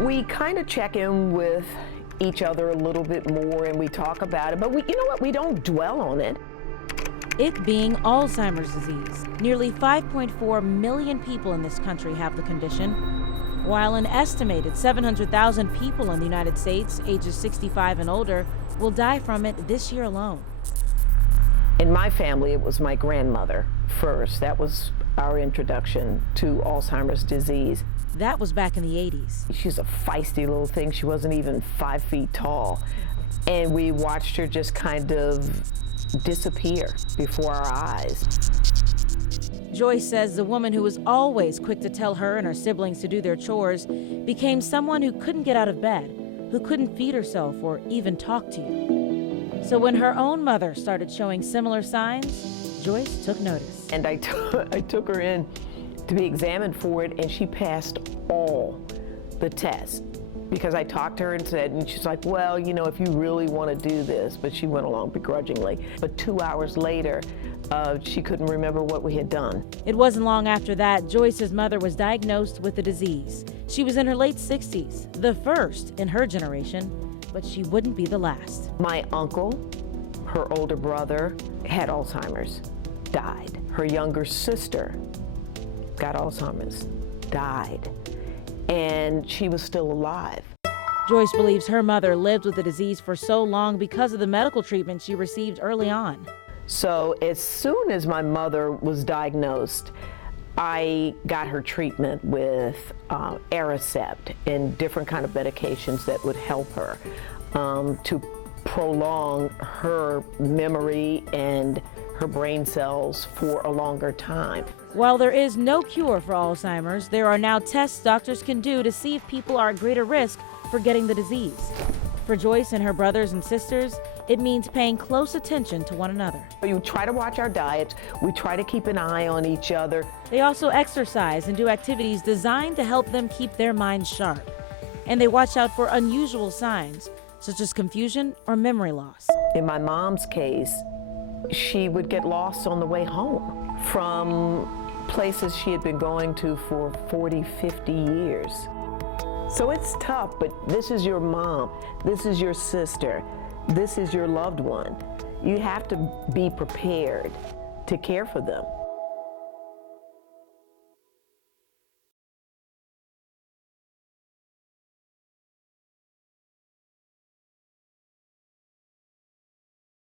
We kind of check in with each other a little bit more and we talk about it, but you know what, we don't dwell on it. It being Alzheimer's disease. Nearly 5.4 million people in this country have the condition, while an estimated 700,000 people in the United States, ages 65 and older, will die from it this year alone. In my family, it was my grandmother first. That was our introduction to Alzheimer's disease. That was back in the 80s. She's a feisty little thing. She wasn't even 5 feet tall. And we watched her just kind of disappear before our eyes. Joyce says the woman who was always quick to tell her and her siblings to do their chores became someone who couldn't get out of bed, who couldn't feed herself or even talk to you. So when her own mother started showing similar signs, Joyce took notice. And I took her in to be examined for it, and she passed all the tests. Because I talked to her and said, and she's like, well, you know, if you really want to do this, but she went along begrudgingly. But 2 hours later, she couldn't remember what we had done. It wasn't long after that, Joyce's mother was diagnosed with the disease. She was in her late 60s, the first in her generation, but she wouldn't be the last. My uncle, her older brother, had Alzheimer's, died. Her younger sister got Alzheimer's, died. And she was still alive. Joyce believes her mother lived with the disease for so long because of the medical treatment she received early on. So as soon as my mother was diagnosed, I got her treatment with Aricept and different kind of medications that would help her to prolong her memory and her brain cells for a longer time. While there is no cure for Alzheimer's, there are now tests doctors can do to see if people are at greater risk for getting the disease. For Joyce and her brothers and sisters, it means paying close attention to one another. We try to watch our diets. We try to keep an eye on each other. They also exercise and do activities designed to help them keep their minds sharp. And they watch out for unusual signs, such as confusion or memory loss. In my mom's case, she would get lost on the way home from places she had been going to for 40, 50 years. So it's tough, but this is your mom, this is your sister, this is your loved one. You have to be prepared to care for them.